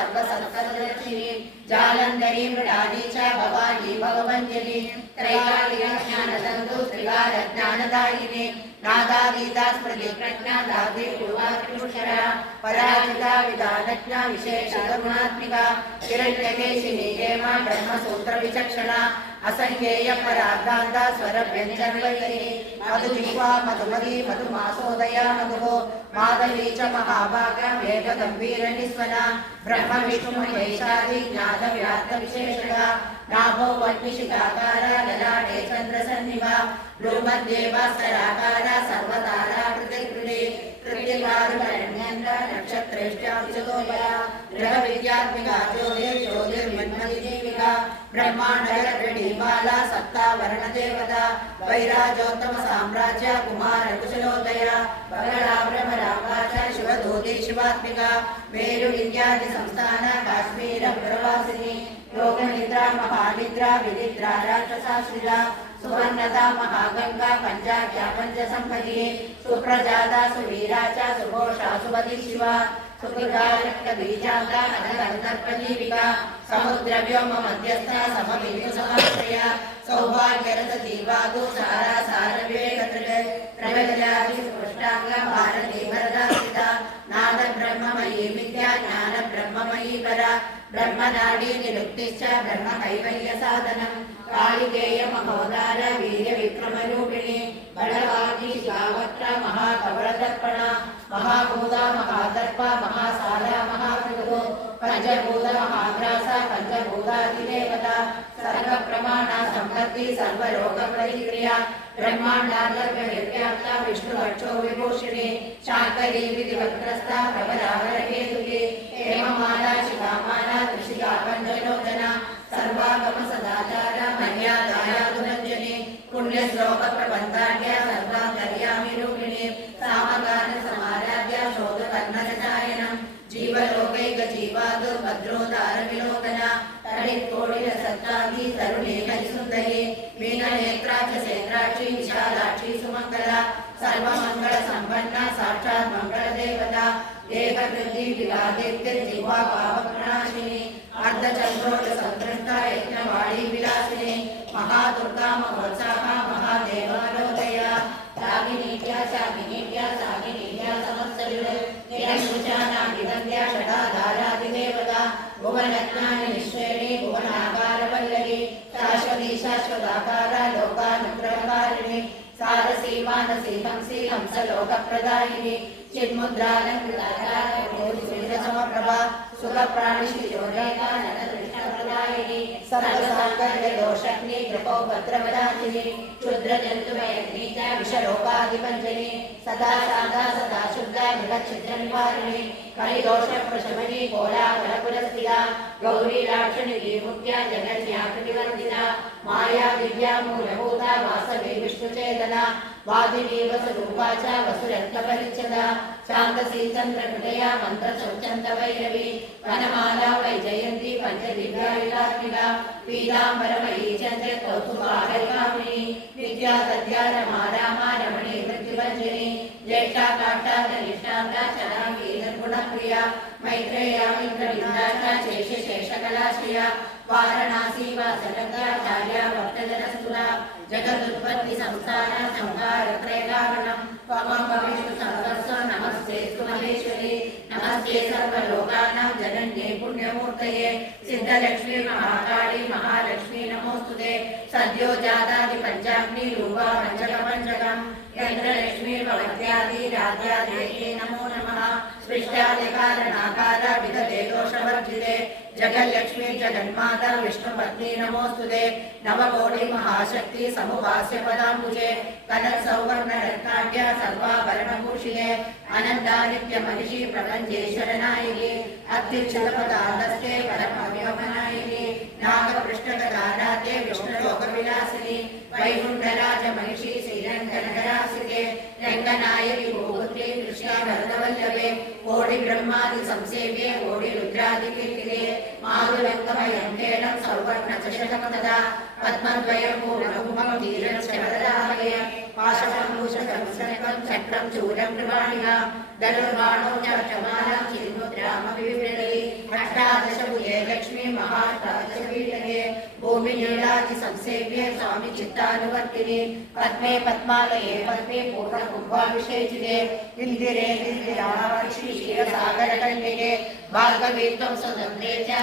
सर्वसत्कर्मदर्शिनी जालंधरी मृडानी च भवानी भगवंजनी त्रैकालिका ज्ञानतंतु त्रिकाल ज्ञानदायिनी नादागीता स्मृति प्रज्ञा धात्री पूर्वात्मक्षरा पराजिता विधानज्ञा विशेष गुणात्मिका हिरण्यकेशिनी हेमा ब्रह्मसूत्र विचक्षणा असंज्ञेय परार्धान्त स्वर व्यंजन वैरी मधुजिह्वा मधुमती मधुमासोदया मधुः माधवी च महाभागा वेद गंभीर निस्वना ब्रह्म विष्णु महेशादि ज्ञान व्याप्त विशेषगा नाभो वह्निशिखाकार ललाटे चंद्र सन्निभा भ्रूमध्येवासराकार सर्वतारा कृतिकृति कृतिकारण्यन्त नक्षत्रेष्ट्याभिषतोपया ग्रह विद्यात्मिका ज्योतिर्ज्योतिर्मन्मतिजीविका ब्रह्मांडगर्भिणीबाला सप्तावरण देवता वैराजोत्तम साम्राज्य कुमार कुशलोदया बगला भ्रमरावाच शिवदूती शिवात्मिका मेरु विद्यादि संस्थान काश्मीर प्रवासिनी योगनिद्रा महानिद्रा विनिद्रा राक्षसाश्रिता सुवर्णदा महागंगा पंचाख्या पंचसंपदी सुप्रजाता सुवीरा च सुघोषा सुपति शिवा सुकृता रक्तबीजाता अधरन्तर्पजीविका समुद्रव्योम मध्यस्थ समबिन्दु समाश्रया सौभाग्यरस जीवादु सारा सारविवेकत्रिक प्रबलाभिष्टांग भारती वरदास्थिता नाद ब्रह्ममयी विद्या ज्ञान ब्रह्ममयी परा ब्रह्मनाडी निरुक्तिश्च ब्रह्म कैवल्य साधनम् कालिकेय महोदार वीर्य विक्रम रूपिणी बलवादी शिवावक्र महाकवलदर्पणा महाभूता महादर्प महासाला महाकृतु पंचभूत महाग्रास पंचभूताधिदेवता सर्व प्रमाण संपत्ति सर्वलोक प्रतिक्रिया ब्रह्मांडार्गव्यव्याप्ता विष्णुवक्षो विभूषिणी शाकरी विधिवक्त्रस्था प्रबलावर केतुकी हेममाला शिखामाला त्रिशिखा पंचलोचना सर्वागम सदाचार मर्यादायादुरंजनी पुण्यश्लोक प्रबंधाढ्य सर्वांतर्यामि रूपिणी सामगान समाराध्य शोधकर्णरसायनम् जीवलोकैक जीवादु भद्रोदार विलोकना तडित्कोटिर सत्तांगी तरुणे हरिसुंदरी मीननेत्रा च सेत्राक्षी विशालाक्षी सुमंगला सर्वमंगल संपन्ना साक्षात् मंगल देवता देहवृद्धि विलादित्यर्जिह्वा पापप्रणाशिनी अर्धचंद्रोज संदृष्टा यज्ञवाणी विलासिनी महादुर्गा महोत्साहा महादेवालोदया रागिनीट्या शागिनीट्या सागिनीट्या समस्तविद निरंकुशाना विदन्त्या षडाधारादिदेवता भुवनज्ञानि निश्रेणी भुवनाकार वल्लरी शाश्वती शाश्वताकार लोकानुग्रहकारिणी सारसी मानसी हंसी हंस लोकप्रदायिनी चिन्मुद्रालंकृताकार समप्रभा सुख प्राणिषि योजयिका नरदृष्टप्रदायिनी सर्वसाकर्य दोषग्नि कृपो भद्रवदाचिनी क्षुद्र जन्तुमयग्नि च विषलोकाधिपञ्जनी सदा शान्ता सदा शुद्धा मृगच्छिद्र निवारिणी कलिदोष प्रशमनी कोलाहलपुरस्थिता गौरी लाक्षणि विमुक्त्या जगन्याकृतिवर्धिता माया दिव्या मूलभूता वासवी विष्णुचेतना वादिनी वसरूपा च वसुरत्नपरिच्छदा शान्तसी चन्द्रहृदया मन्त्रचौचन्द वैरवी वनमाला वैजयन्ती पञ्चदिव्यायुधात्मिका पीताम्बरमयी चन्द्रकौस्तुभाहरिकामिनी विद्या तद्या रमा रामा रमणी मृत्युभञ्जनी ज्येष्ठा काष्ठाधनिष्ठाङ्गा शराङ्गी निर्गुणप्रिया मैत्रेया मित्रविन्दा च शेषकलाश्रिया वाराणसी वासनगाचार्या भक्तजनस्तुला जगदुत्पत्ति संसार संहार त्रैकारणम् त्वमं विष्णु सहस्र नमस्ते महेश्वरी नमस्ते सर्वलोकानां जनन्ये पुण्यमूर्तये सिद्धलक्ष्मी महाकाली महालक्ष्मी नमोस्तुते सद्यो जातादि पंचाग्नि रूपा पंचकपञ्चकम् यन्द्रलक्ष्मी भवत्यादि राध्यादेवी नमो नमः सृष्ट्यादिकारणाकार विदते दोषवर्जिते जगल्लक्ष्मी जगन्माता विष्णुपत्नी नमोस्तुते नवकोटि महाशक्ति समुपास्य पदाम्बुजे कनकसौवर्णरत्नाढ्य सर्वाभरणभूषिते अनन्तानित्यमनिषि प्रपञ्चेश्वर नायिके अत्युच्चतपदान्तस्ते परमव्योमनायिके नागपृष्ठगदाराध्ये विष्णुलोकविलासिनी वैकुण्ठराजमहिषी श्रीरङ्गनगरासिते रङ्गनायकि भूपुत्री कृष्णा भरतवल्लभे कोटि ब्रह्मादि संसेव्ये कोटि रुद्रादिकीर्तिते माधुरङ्गमयं केणं सौवर्णचषकं तदा पद्मद्वयं पूर्णकुमं धीरश्च वरदामये पाशमङ्कुशकं शनकं चक्रं चूलं कृपाणिना धनुर्बाणो चक्रमालं चिन्मुद्रामपि विवृणि अष्टादशभुजे लक्ष्मी महाष्टादशपीठके भूमिनीलादि संसेव्ये स्वामी चित्तानुवर्तिनि पद्मे पद्मालये पद्मे पूर्णकुम्भाभिषेचिते इन्दिरे निर्दिराक्षि क्षीरसागरकन्यके भार्गवी त्वं स्वतन्त्रे च